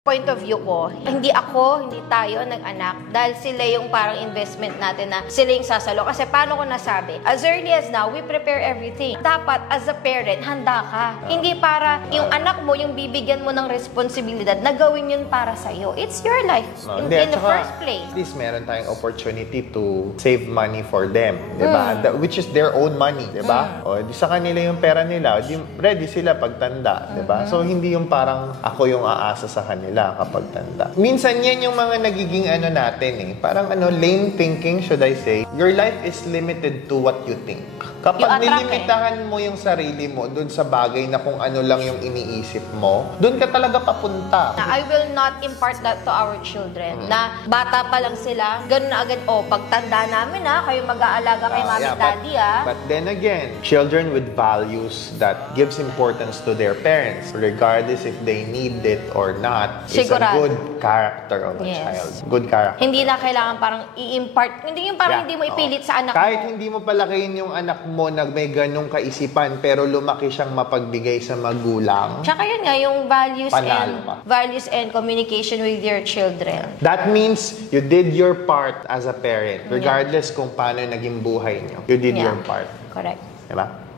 Point of view ko, hindi tayo nag-anak dahil sila yung parang investment natin na sila yung sasalo. Kasi paano ko nasabi? As early as now, we prepare everything. Dapat, as a parent, handa ka. Hindi para yung anak mo, yung bibigyan mo ng responsibilidad na gawin yun para sa'yo. It's your life in the first place. At least meron tayong opportunity to save money for them. Diba? Which is their own money. Diba? O, di sa kanila yung pera nila. Ready sila pagtanda. Diba? So, hindi yung parang ako yung aasa sa kanila kapag tanda. Minsan yan yung mga nagiging natin parang lame thinking, should I say. Your life is limited to what you think. Kapag nilimitahan mo yung sarili mo dun sa bagay na kung ano lang yung iniisip mo, dun ka talaga papunta. I will not impart that to our children. Na bata pa lang sila, ganun na agad, pagtanda namin kayo mag-aalaga kay mami daddy But then again, children with values that gives importance to their parents, regardless if they need it or not, is a good character of a child. Good character. Hindi na kailangan parang i-impart, hindi yung parang hindi mo ipilit sa anak mo. Kahit hindi mo palakihin yung anak mo na may ganong kaisipan, pero lumaki siyang mapagbigay sa magulang. Tsaka yun nga, yung values and communication with your children. That means you did your part as a parent, regardless kung paano naging buhay niyo. You did your part. Correct. Diba?